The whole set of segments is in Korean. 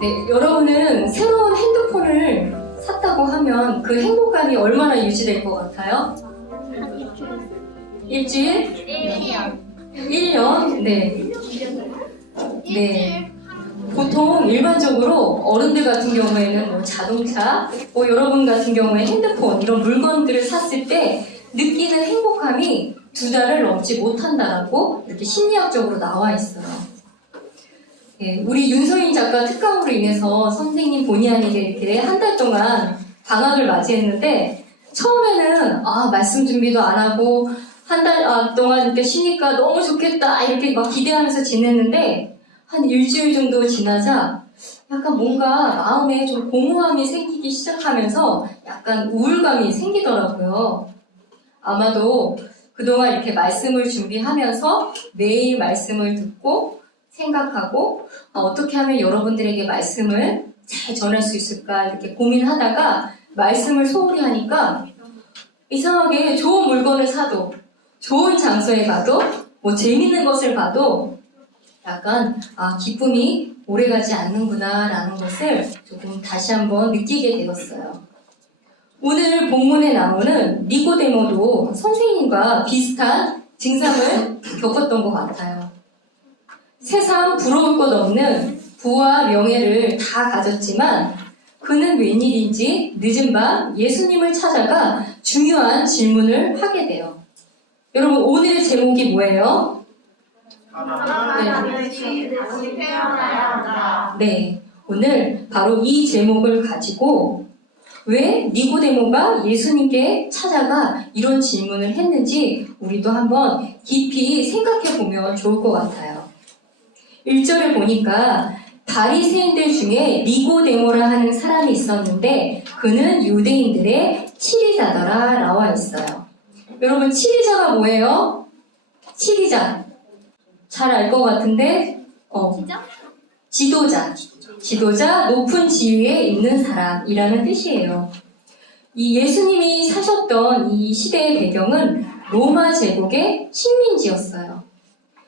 네, 여러분은 새로운 핸드폰을 샀다고 하면 그 행복감이 얼마나 유지될 것 같아요? 일주일? 1년? 네. 네. 보통 일반적으로 어른들 같은 경우에는 뭐 자동차, 뭐 여러분 같은 경우에 핸드폰 이런 물건들을 샀을 때 느끼는 행복감이 2달을 넘지 못한다라고 이렇게 심리학적으로 나와 있어요. 예, 우리 윤서인 작가 특강으로 인해서 선생님 본의 아니게 이렇게 한 달 동안 방학을 맞이했는데 처음에는 말씀 준비도 안 하고 한 달 동안 이렇게 쉬니까 너무 좋겠다 이렇게 막 기대하면서 지냈는데 한 일주일 정도 지나자 약간 뭔가 마음에 좀 공허함이 생기기 시작하면서 약간 우울감이 생기더라고요. 아마도 그동안 이렇게 말씀을 준비하면서 매일 말씀을 듣고 생각하고 어떻게 하면 여러분들에게 말씀을 잘 전할 수 있을까 이렇게 고민하다가 말씀을 소홀히 하니까 이상하게 좋은 물건을 사도 좋은 장소에 가도 뭐 재밌는 것을 봐도 약간 기쁨이 오래가지 않는구나 라는 것을 조금 다시 한번 느끼게 되었어요. 오늘 본문에 나오는 니고데모도 선생님과 비슷한 증상을 겪었던 것 같아요. 세상 부러울 것 없는 부와 명예를 다 가졌지만 그는 웬일인지 늦은 밤 예수님을 찾아가 중요한 질문을 하게 돼요. 여러분 오늘의 제목이 뭐예요? 네, 오늘 바로 이 제목을 가지고 왜 니고데모가 예수님께 찾아가 이런 질문을 했는지 우리도 한번 깊이 생각해 보면 좋을 것 같아요. 1절에 보니까 바리새인들 중에 니고데모라 하는 사람이 있었는데 그는 유대인들의 치리자더라 나와 있어요. 여러분 치리자가 뭐예요? 치리자 잘 알 것 같은데 지도자 높은 지위에 있는 사람이라는 뜻이에요. 이 예수님이 사셨던 이 시대의 배경은 로마 제국의 식민지였어요.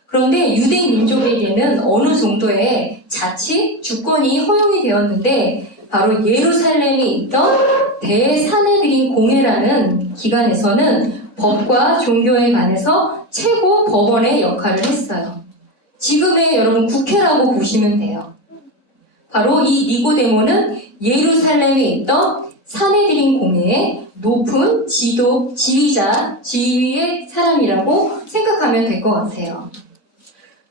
그런데 유대인 민족에게는 어느 정도의 자치, 주권이 허용이 되었는데 바로 예루살렘에 있던 대사내들인 공회라는 기관에서는 법과 종교에 관해서 최고 법원의 역할을 했어요. 지금의 여러분 국회라고 보시면 돼요. 바로 이 니고데모는 예루살렘에 있던 사내들인 공회의 높은 지위의 사람이라고 생각하면 될 것 같아요.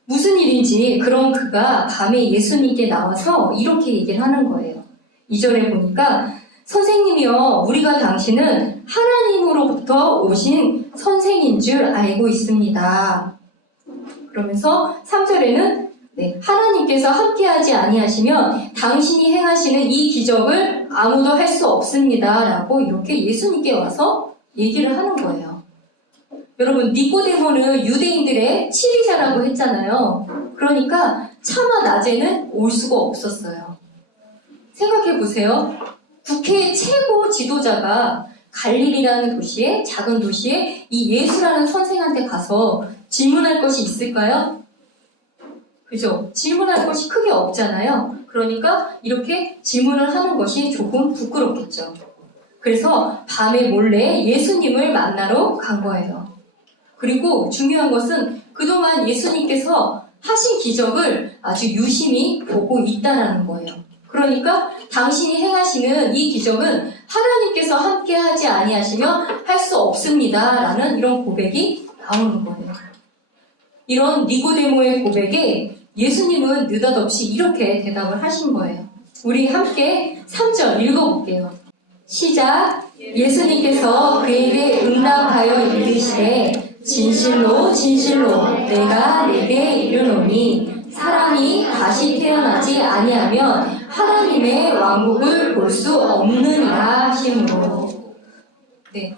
무슨 일인지 그럼 그가 밤에 예수님께 나와서 이렇게 얘기를 하는 거예요. 2절에 보니까 선생님이여 우리가 당신은 하나님으로부터 오신 선생인 줄 알고 있습니다. 그러면서 3절에는 하나님께서 함께하지 아니하시면 당신이 행하시는 이 기적을 아무도 할 수 없습니다. 라고 이렇게 예수님께 와서 얘기를 하는 거예요. 여러분 니고데모는 유대인들의 치리자라고 했잖아요. 그러니까 차마 낮에는 올 수가 없었어요. 생각해 보세요. 국회의 최고 지도자가 갈릴리라는 도시에 작은 도시에 이 예수라는 선생한테 가서 질문할 것이 있을까요? 그죠? 질문할 것이 크게 없잖아요. 그러니까 이렇게 질문을 하는 것이 조금 부끄럽겠죠. 그래서 밤에 몰래 예수님을 만나러 간 거예요. 그리고 중요한 것은 그동안 예수님께서 하신 기적을 아주 유심히 보고 있다는 거예요. 그러니까 당신이 행하시는 이 기적은 하나님께서 함께하지 아니하시면 할 수 없습니다. 라는 이런 고백이 나오는 거예요. 이런 니고데모의 고백에 예수님은 느닷없이 이렇게 대답을 하신 거예요. 우리 함께 3절 읽어볼게요. 시작. 예수님께서 그에게 응답하여 이르시되 진실로 진실로 내가 내게 이르노니 사람이 다시 태어나지 아니하면 하나님의 왕국을 볼 수 없느니라 하시므로. 네,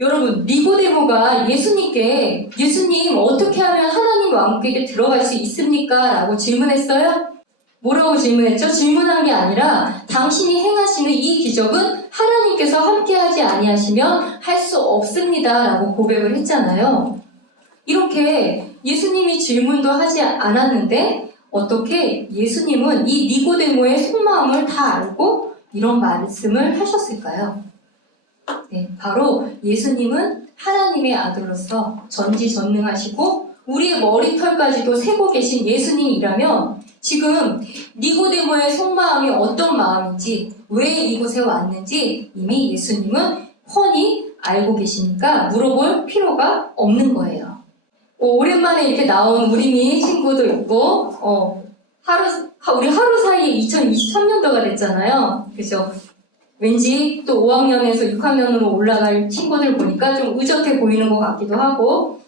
여러분 니고데모가 예수님께 예수님 어떻게 하면 하나님 왕국에 들어갈 수 있습니까? 라고 질문했어요? 뭐라고 질문했죠? 질문한 게 아니라 당신이 행하시는 이 기적은 하나님께서 함께하지 아니하시면 할 수 없습니다. 라고 고백을 했잖아요. 이렇게 예수님이 질문도 하지 않았는데 어떻게 예수님은 이 니고데모의 속마음을 다 알고 이런 말씀을 하셨을까요? 네, 바로 예수님은 하나님의 아들로서 전지전능하시고 우리의 머리털까지도 세고 계신 예수님이라면 지금 니고데모의 속마음이 어떤 마음인지 왜 이곳에 왔는지 이미 예수님은 훤히 알고 계시니까 물어볼 필요가 없는 거예요. 오랜만에 이렇게 나온 우리미 친구도 있고 우리 하루 사이에 2023년도가 됐잖아요. 그죠? 왠지 또 5학년에서 6학년으로 올라갈 친구들 보니까 좀 의젓해 보이는 것 같기도 하고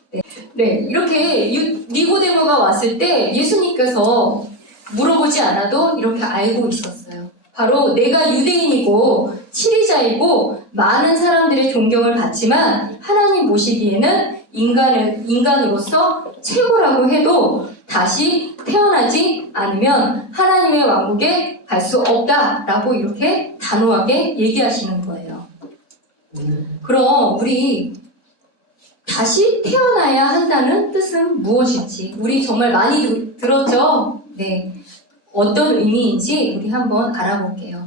네, 이렇게 니고데모가 왔을 때 예수님께서 물어보지 않아도 이렇게 알고 있었어요. 바로 내가 유대인이고 치리자이고 많은 사람들의 존경을 받지만 하나님 보시기에는 인간으로서 최고라고 해도 다시 태어나지 않으면 하나님의 왕국에 갈 수 없다라고 이렇게 단호하게 얘기하시는 거예요. 그럼 우리 다시 태어나야 한다는 뜻은 무엇일지 우리 정말 많이 들었죠? 네, 어떤 의미인지 우리 한번 알아볼게요.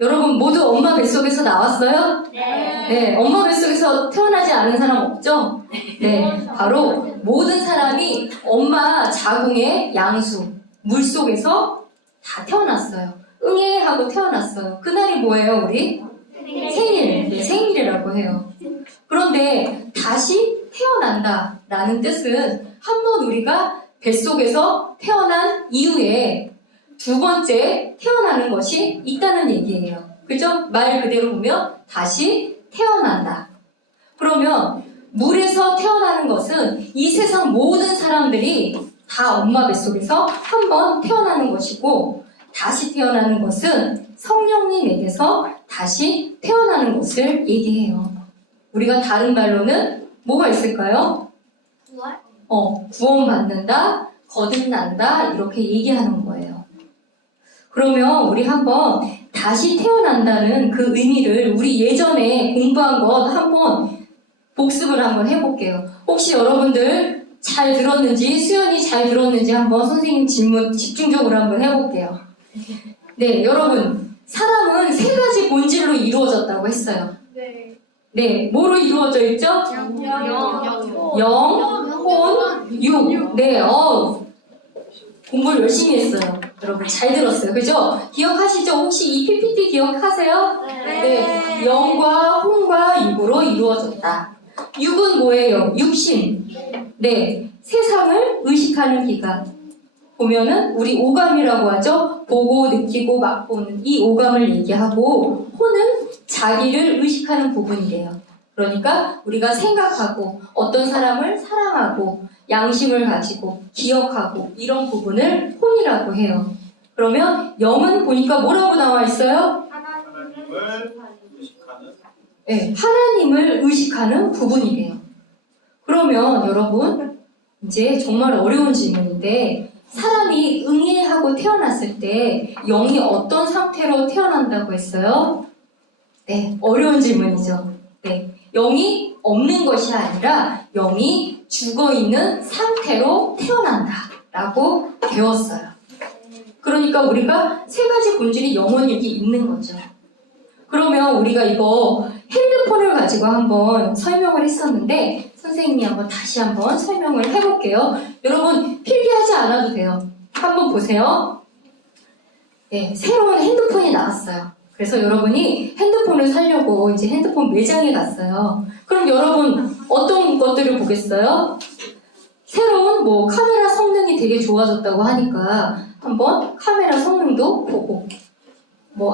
여러분 모두 엄마 뱃속에서 나왔어요? 네, 엄마 뱃속에서 태어나지 않은 사람 없죠? 네, 바로 모든 사람이 엄마 자궁의 양수, 물속에서 다 태어났어요. 응애하고 태어났어요. 그날이 뭐예요, 우리? 생일. 네, 생일이라고 해요. 그런데 다시 태어난다라는 뜻은 한 번 우리가 뱃속에서 태어난 이후에 두 번째 태어나는 것이 있다는 얘기예요. 그죠? 말 그대로 보면 다시 태어난다. 그러면 물에서 태어나는 것은 이 세상 모든 사람들이 다 엄마 뱃속에서 한 번 태어나는 것이고 다시 태어나는 것은 성령님에게서 다시 태어나는 것을 얘기해요. 우리가 다른 말로는 뭐가 있을까요? 구원? 구원받는다, 거듭난다 이렇게 얘기하는 거예요. 그러면 우리 한번 다시 태어난다는 그 의미를 우리 예전에 공부한 것 한번 복습을 한번 해볼게요. 혹시 여러분들 잘 들었는지, 수연이 잘 들었는지 한번 선생님 질문 집중적으로 한번 해볼게요. 네, 여러분, 사람은 세 가지 본질로 이루어졌다고 했어요. 네, 뭐로 이루어져 있죠? 영, 혼, 육. 네, 공부를 열심히 했어요. 여러분 잘 들었어요. 그죠? 기억하시죠? 혹시 이 PPT 기억하세요? 네, 영과 혼과 육으로 이루어졌다. 육은 뭐예요? 육신. 네, 세상을 의식하는 기관. 보면은 우리 오감이라고 하죠. 보고 느끼고 맛보는 이 오감을 얘기하고 혼은 자기를 의식하는 부분이래요. 그러니까 우리가 생각하고 어떤 사람을 사랑하고 양심을 가지고 기억하고 이런 부분을 혼이라고 해요. 그러면 영은 보니까 뭐라고 나와 있어요? 하나님을 의식하는 네, 하나님을 의식하는 부분이래요. 그러면 여러분 이제 정말 어려운 질문인데 사람이 응애하고 태어났을 때 영이 어떤 상태로 태어난다고 했어요? 네, 어려운 질문이죠. 네, 영이 없는 것이 아니라 영이 죽어있는 상태로 태어난다라고 배웠어요. 그러니까 우리가 세 가지 본질이 영원히 여기 있는 거죠. 그러면 우리가 이거 핸드폰을 가지고 한번 설명을 했었는데 선생님이 다시 한번 설명을 해볼게요. 여러분 필기하지 않아도 돼요. 한번 보세요. 네, 새로운 핸드폰이 나왔어요. 그래서 여러분이 핸드폰을 사려고 이제 핸드폰 매장에 갔어요. 그럼 여러분 어떤 것들을 보겠어요? 새로운 카메라 성능이 되게 좋아졌다고 하니까 한번 카메라 성능도 보고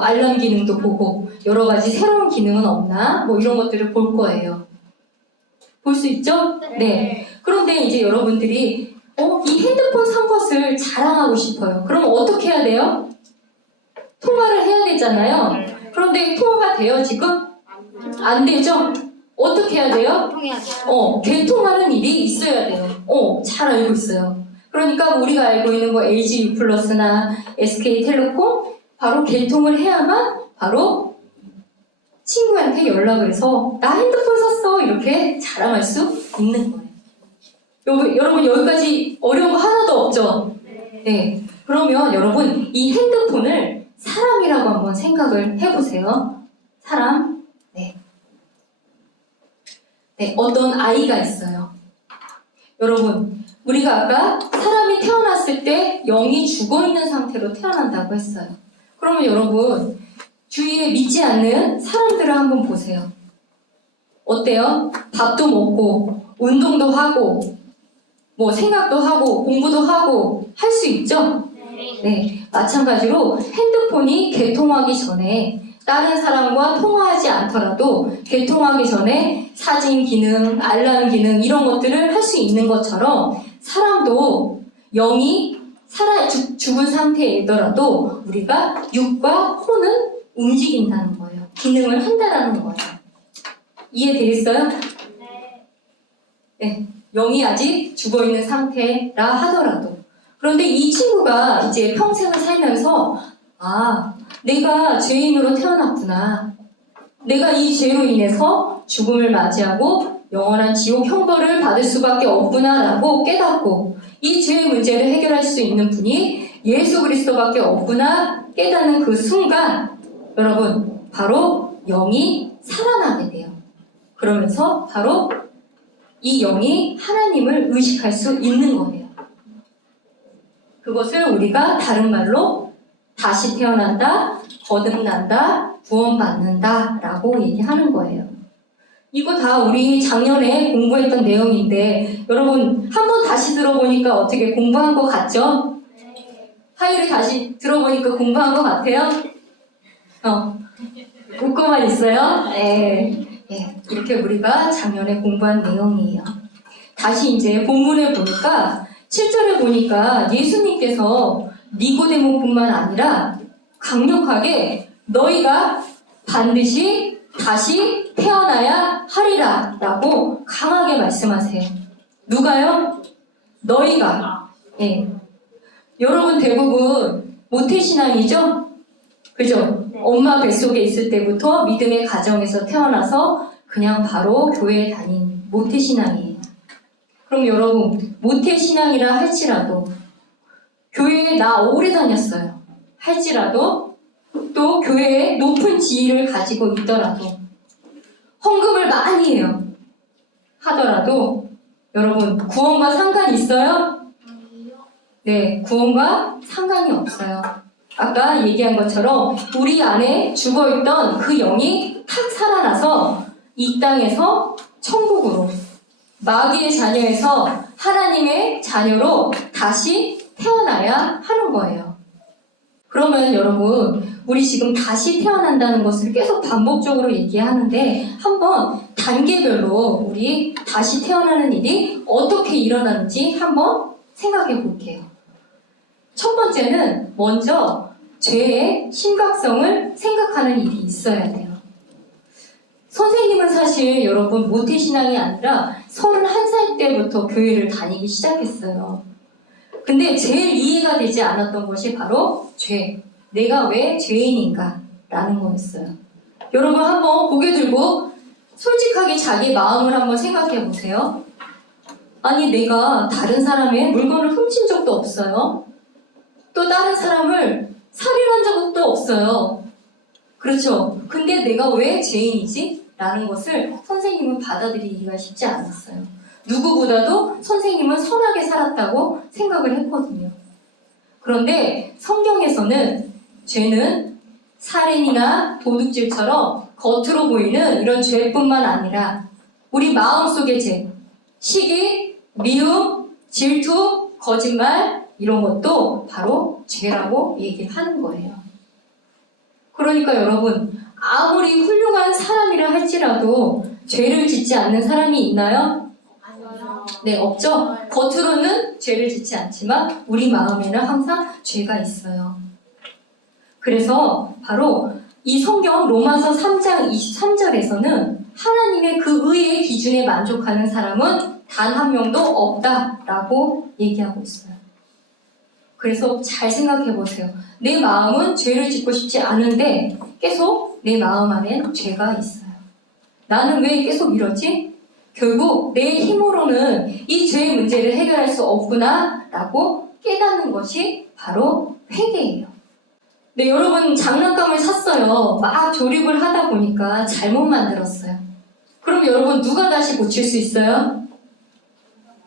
알람 기능도 보고 여러 가지 새로운 기능은 없나 이런 것들을 볼 거예요. 볼 수 있죠? 네. 그런데 이제 여러분들이 이 핸드폰 산 것을 자랑하고 싶어요. 그럼 어떻게 해야 돼요? 통화를 해야 되잖아요. 그런데 통화가 돼요 지금? 안 되죠? 어떻게 해야 돼요? 개통하는 일이 있어야 돼요. 잘 알고 있어요. 그러니까 우리가 알고 있는 LG U+나 SK텔레콤 바로 개통을 해야만 바로 친구한테 연락을 해서 나 핸드폰 샀어 이렇게 자랑할 수 있는 거예요. 여러분 여기까지 어려운 거 하나도 없죠? 네. 네, 어떤 아이가 있어요. 여러분, 우리가 아까 사람이 태어났을 때 영이 죽어있는 상태로 태어난다고 했어요. 그러면 여러분, 주위에 믿지 않는 사람들을 한번 보세요. 어때요? 밥도 먹고, 운동도 하고, 뭐 생각도 하고, 공부도 하고, 할 수 있죠? 네. 마찬가지로 핸드폰이 개통하기 전에 다른 사람과 통화하지 않더라도 개통하기 전에 사진 기능, 알람 기능 이런 것들을 할 수 있는 것처럼 사람도 영이 죽은 상태이더라도 우리가 육과 혼은 움직인다는 거예요. 기능을 한다라는 거예요. 이해되겠어요? 네. 영이 아직 죽어있는 상태라 하더라도. 그런데 이 친구가 이제 평생을 살면서 내가 죄인으로 태어났구나. 내가 이 죄로 인해서 죽음을 맞이하고 영원한 지옥 형벌을 받을 수밖에 없구나라고 깨닫고 이 죄의 문제를 해결할 수 있는 분이 예수 그리스도밖에 없구나 깨닫는 그 순간 여러분 바로 영이 살아나게 돼요. 그러면서 바로 이 영이 하나님을 의식할 수 있는 거예요. 그것을 우리가 다른 말로 다시 태어난다, 거듭난다, 구원받는다 라고 얘기하는 거예요. 이거 다 우리 작년에 공부했던 내용인데 여러분 한번 다시 들어보니까 어떻게 공부한 것 같죠? 화요일에 다시 들어보니까 공부한 것 같아요? 웃고만 있어요? 네. 이렇게 우리가 작년에 공부한 내용이에요. 다시 이제 본문에 보니까 7절에 보니까 예수님께서 니고데모뿐만 아니라 강력하게 너희가 반드시 다시 태어나야 하리라 라고 강하게 말씀하세요. 누가요? 너희가. 여러분 대부분 모태신앙이죠? 그죠? 엄마 뱃속에 있을 때부터 믿음의 가정에서 태어나서 그냥 바로 교회에 다닌 모태신앙이에요. 그럼 여러분 모태신앙이라 할지라도 교회에 나 오래 다녔어요. 할지라도 또 교회에 높은 지위를 가지고 있더라도 헌금을 많이 해요. 하더라도 여러분 구원과 상관이 있어요? 네, 구원과 상관이 없어요. 아까 얘기한 것처럼 우리 안에 죽어있던 그 영이 탁 살아나서 이 땅에서 천국으로 마귀의 자녀에서 하나님의 자녀로 다시 태어나야 하는 거예요. 그러면 여러분 우리 지금 다시 태어난다는 것을 계속 반복적으로 얘기하는데 한번 단계별로 우리 다시 태어나는 일이 어떻게 일어나는지 한번 생각해 볼게요. 첫 번째는 먼저 죄의 심각성을 생각하는 일이 있어야 돼요. 선생님은 사실 여러분 모태신앙이 아니라 31살 때부터 교회를 다니기 시작했어요. 근데 제일 이해가 되지 않았던 것이 바로 죄. 내가 왜 죄인인가? 라는 거였어요. 여러분 한번 고개 들고 솔직하게 자기 마음을 한번 생각해 보세요. 아니 내가 다른 사람의 물건을 훔친 적도 없어요. 또 다른 사람을 살인한 적도 없어요. 그렇죠? 근데 내가 왜 죄인이지? 라는 것을 선생님은 받아들이기가 쉽지 않았어요. 누구보다도 선생님은 선하게 살았다고 생각을 했거든요. 그런데 성경에서는 죄는 살인이나 도둑질처럼 겉으로 보이는 이런 죄뿐만 아니라 우리 마음속의 죄, 시기, 미움, 질투, 거짓말 이런 것도 바로 죄라고 얘기하는 거예요. 그러니까 여러분 아무리 훌륭한 사람이라 할지라도 죄를 짓지 않는 사람이 있나요? 네, 없죠? 겉으로는 죄를 짓지 않지만 우리 마음에는 항상 죄가 있어요. 그래서 바로 이 성경 로마서 3장 23절에서는 하나님의 그 의의 기준에 만족하는 사람은 단 한 명도 없다라고 얘기하고 있어요. 그래서 잘 생각해 보세요. 내 마음은 죄를 짓고 싶지 않은데 계속 내 마음 안엔 죄가 있어요. 나는 왜 계속 이러지? 결국 내 힘으로는 이 죄의 문제를 해결할 수 없구나 라고 깨닫는 것이 바로 회개예요. 네, 여러분 장난감을 샀어요. 막 조립을 하다 보니까 잘못 만들었어요. 그럼 여러분 누가 다시 고칠 수 있어요?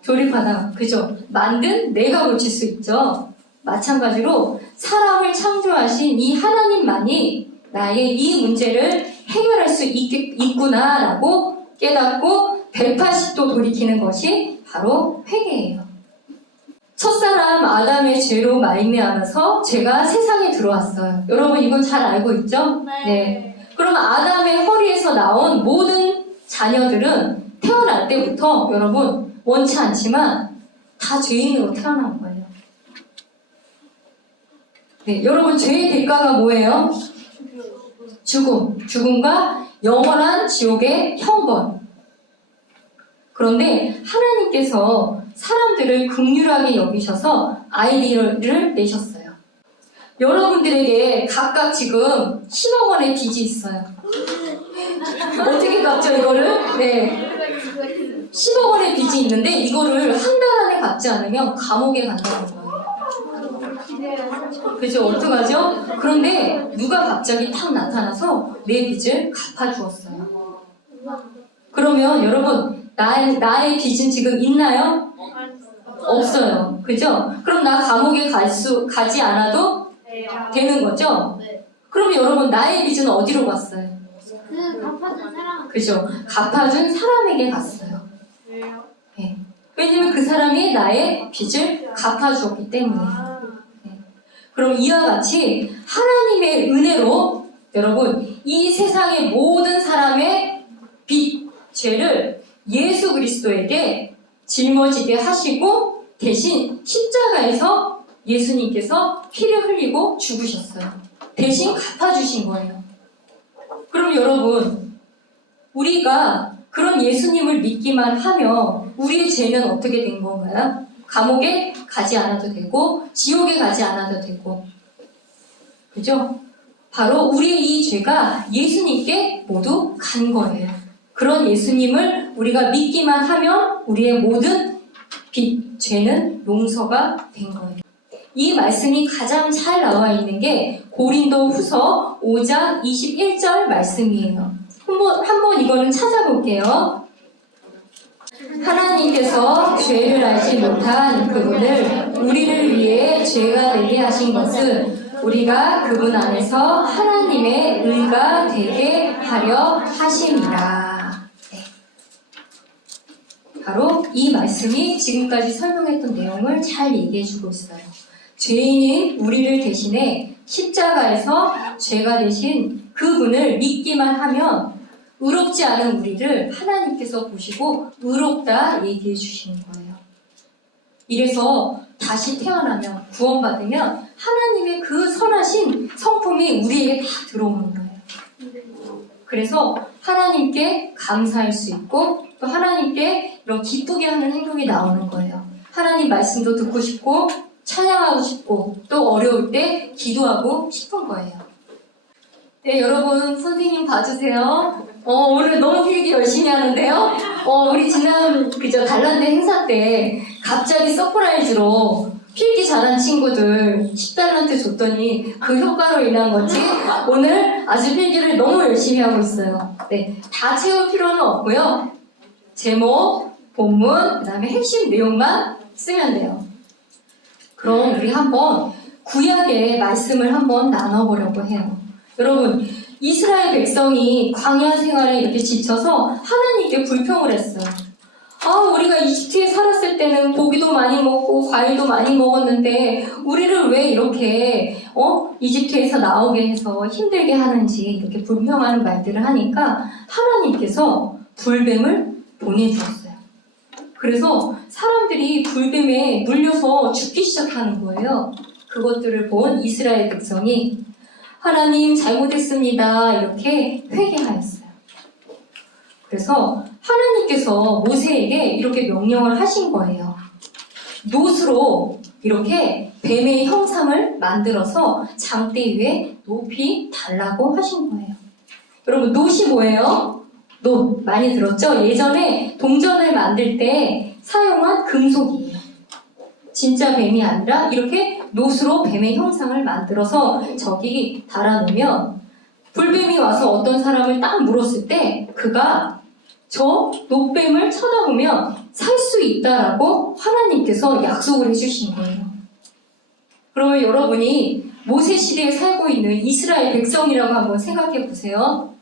조립하다. 그죠? 만든 내가 고칠 수 있죠. 마찬가지로 사람을 창조하신 이 하나님만이 나의 이 문제를 해결할 수 있구나라고 깨닫고 180도 돌이키는 것이 바로 회개예요. 첫사람 아담의 죄로 말미암아서 죄가 세상에 들어왔어요. 여러분 이건 잘 알고 있죠? 네. 그럼 아담의 허리에서 나온 모든 자녀들은 태어날 때부터 여러분 원치 않지만 다 죄인으로 태어난 거예요. 네, 여러분 죄의 대가가 뭐예요? 죽음. 죽음과 영원한 지옥의 형벌. 그런데 하나님께서 사람들을 긍휼하게 여기셔서 아이디어를 내셨어요. 여러분들에게 각각 지금 10억 원의 빚이 있어요. 어떻게 갚죠, 이거를? 네. 10억 원의 빚이 있는데 이거를 한 달 안에 갚지 않으면 감옥에 간다는 거예요. 그죠? 어떡하죠? 그런데 누가 갑자기 탁 나타나서 내 빚을 갚아주었어요. 그러면 여러분 나의 빚은 지금 있나요? 없어요. 그죠? 그럼 나 감옥에 가지 않아도 되는 거죠? 그럼 여러분 나의 빚은 어디로 갔어요? 갚아준 사람. 그죠? 갚아준 사람에게 갔어요. 네. 왜냐면 그 사람이 나의 빚을 갚아주었기 때문에. 네. 그럼 이와 같이 하나님의 은혜로 여러분 이 세상의 모든 사람의 빚, 죄를 예수 그리스도에게 짊어지게 하시고 대신 십자가에서 예수님께서 피를 흘리고 죽으셨어요. 대신 갚아주신 거예요. 그럼 여러분 우리가 그런 예수님을 믿기만 하면 우리의 죄는 어떻게 된 건가요? 감옥에 가지 않아도 되고 지옥에 가지 않아도 되고 그죠? 바로 우리의 이 죄가 예수님께 모두 간 거예요. 그런 예수님을 우리가 믿기만 하면 우리의 모든 빚, 죄는 용서가 된 거예요. 이 말씀이 가장 잘 나와 있는 게 고린도 후서 5장 21절 말씀이에요. 한번 이거는 찾아볼게요. 하나님께서 죄를 알지 못한 그분을 우리를 위해 죄가 되게 하신 것은 우리가 그분 안에서 하나님의 의가 되게 하려 하심이라. 네. 바로 이 말씀이 지금까지 설명했던 내용을 잘 얘기해주고 있어요. 죄인인 우리를 대신해 십자가에서 죄가 되신 그분을 믿기만 하면 의롭지 않은 우리를 하나님께서 보시고 의롭다 얘기해 주시는 거예요. 이래서 다시 태어나면 구원받으면 하나님의 그 선하신 성품이 우리에게 다 들어오는 거예요. 그래서 하나님께 감사할 수 있고 또 하나님께 이런 기쁘게 하는 행동이 나오는 거예요. 하나님 말씀도 듣고 싶고 찬양하고 싶고 또 어려울 때 기도하고 싶은 거예요. 네, 여러분 선생님 봐주세요. 오늘 너무 필기 열심히 하는데요. 우리 지난 달란트 행사 때 갑자기 서프라이즈로 필기 잘한 친구들 10달란트 줬더니 그 효과로 인한 건지 오늘 아주 필기를 너무 열심히 하고 있어요. 네, 다 채울 필요는 없고요. 제목, 본문, 그 다음에 핵심 내용만 쓰면 돼요. 그럼 우리 한번 구약의 말씀을 한번 나눠보려고 해요. 여러분, 이스라엘 백성이 광야 생활에 이렇게 지쳐서 하나님께 불평을 했어요. 우리가 이집트에 살았을 때는 고기도 많이 먹고 과일도 많이 먹었는데 우리를 왜 이렇게 이집트에서 나오게 해서 힘들게 하는지 이렇게 불평하는 말들을 하니까 하나님께서 불뱀을 보내주었어요. 그래서 사람들이 불뱀에 물려서 죽기 시작하는 거예요. 그것들을 본 이스라엘 백성이 하나님 잘못했습니다 이렇게 회개하였어요. 그래서 하나님께서 모세에게 이렇게 명령을 하신 거예요. 놋으로 이렇게 뱀의 형상을 만들어서 장대 위에 높이 달라고 하신 거예요. 여러분 놋이 뭐예요? 놋 많이 들었죠? 예전에 동전을 만들 때 사용한 금속이에요. 진짜 뱀이 아니라 이렇게 놋으로 뱀의 형상을 만들어서 저기 달아놓으면 불뱀이 와서 어떤 사람을 딱 물었을 때 그가 저 노뱀을 쳐다보면 살 수 있다라고 하나님께서 약속을 해주신 거예요. 그러면 여러분이 모세 시대에 살고 있는 이스라엘 백성이라고 한번 생각해 보세요.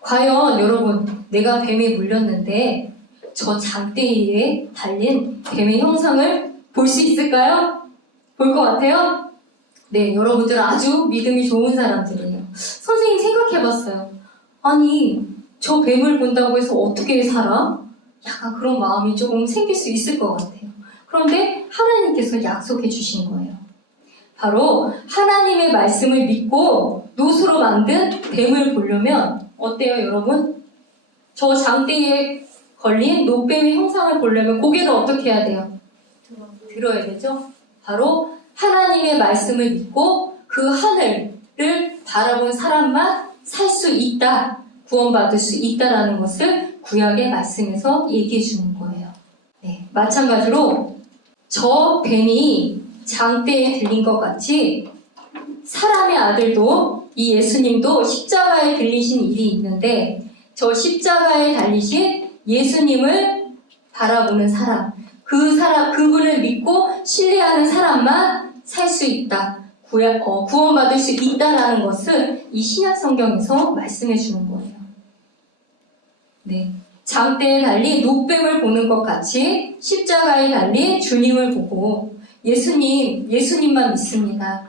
과연 여러분, 내가 뱀에 물렸는데 저 장대에 달린 뱀의 형상을 볼 수 있을까요? 볼 것 같아요? 네, 여러분들 아주 믿음이 좋은 사람들이에요. 선생님 생각해봤어요. 아니, 저 뱀을 본다고 해서 어떻게 살아? 약간 그런 마음이 조금 생길 수 있을 것 같아요. 그런데 하나님께서 약속해 주신 거예요. 바로 하나님의 말씀을 믿고 노수로 만든 뱀을 보려면 어때요, 여러분? 저 장대에 걸린 노뱀의 형상을 보려면 고개를 어떻게 해야 돼요? 들어야 되죠? 바로 하나님의 말씀을 믿고 그 하늘을 바라본 사람만 살 수 있다, 구원받을 수 있다라는 것을 구약의 말씀에서 얘기해 주는 거예요. 네, 마찬가지로 저 뱀이 장대에 들린 것 같이 사람의 아들도, 이 예수님도 십자가에 들리신 일이 있는데 저 십자가에 달리신 예수님을 바라보는 사람, 그분을 믿고 신뢰하는 사람만 살 수 있다, 구원받을 수 있다라는 것을 이 신약 성경에서 말씀해 주는 거예요. 네, 장대에 달린 노뱀을 보는 것 같이 십자가에 달린 주님을 보고 예수님만 믿습니다.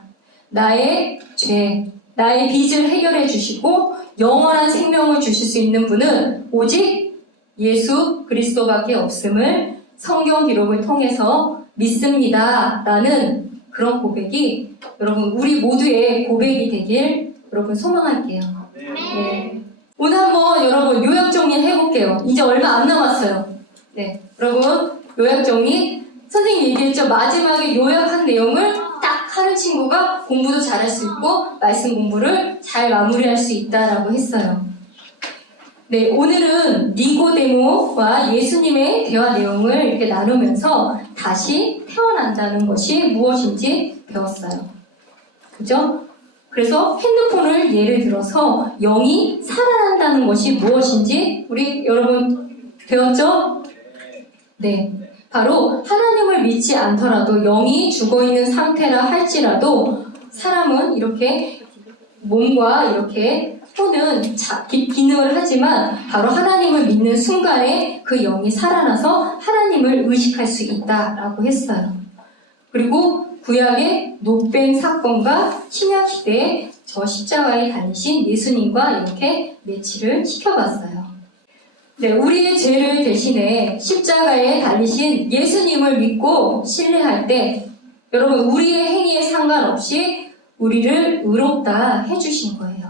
나의 죄, 나의 빚을 해결해 주시고 영원한 생명을 주실 수 있는 분은 오직 예수 그리스도밖에 없음을 성경 기록을 통해서 믿습니다. 라는 그런 고백이 여러분 우리 모두의 고백이 되길 여러분 소망할게요. 네. 오늘 한번 여러분 요약 정리 해볼게요. 이제 얼마 안 남았어요. 네, 여러분 요약 정리. 선생님이 얘기했죠. 마지막에 요약한 내용을 딱 하는 친구가 공부도 잘할 수 있고 말씀 공부를 잘 마무리할 수 있다라고 했어요. 네, 오늘은 니고데모와 예수님의 대화 내용을 이렇게 나누면서 다시 태어난다는 것이 무엇인지 배웠어요. 그죠? 그래서 핸드폰을 예를 들어서 영이 살아난다는 것이 무엇인지 우리 여러분 배웠죠? 네. 바로 하나님을 믿지 않더라도 영이 죽어있는 상태라 할지라도 사람은 이렇게 몸과 이렇게 또는 기능을 하지만 바로 하나님을 믿는 순간에 그 영이 살아나서 하나님을 의식할 수 있다라고 했어요. 그리고 구약의 노뱀 사건과 신약시대에 저 십자가에 달리신 예수님과 이렇게 매치를 시켜봤어요. 네, 우리의 죄를 대신해 십자가에 달리신 예수님을 믿고 신뢰할 때 여러분 우리의 행위에 상관없이 우리를 의롭다 해주신 거예요.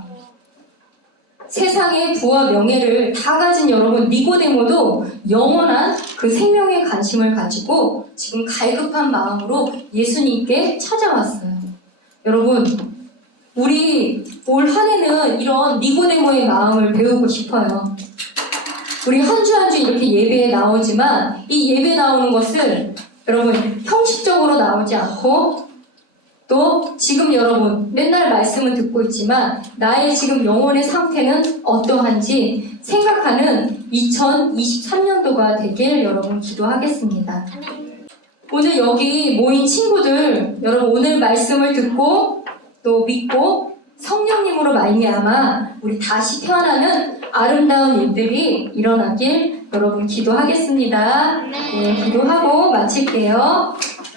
세상의 부와 명예를 다 가진 여러분 니고데모도 영원한 그 생명의 관심을 가지고 지금 갈급한 마음으로 예수님께 찾아왔어요. 여러분 우리 올 한 해는 이런 니고데모의 마음을 배우고 싶어요. 우리 한 주 한 주 이렇게 예배에 나오지만 이 예배 나오는 것을 여러분 형식적으로 나오지 않고 또 지금 여러분 맨날 말씀을 듣고 있지만 나의 지금 영혼의 상태는 어떠한지 생각하는 2023년도가 되길 여러분 기도하겠습니다. 오늘 여기 모인 친구들 여러분 오늘 말씀을 듣고 또 믿고 성령님으로 말미암아 우리 다시 태어나는 아름다운 일들이 일어나길 여러분 기도하겠습니다. 네, 기도하고 마칠게요.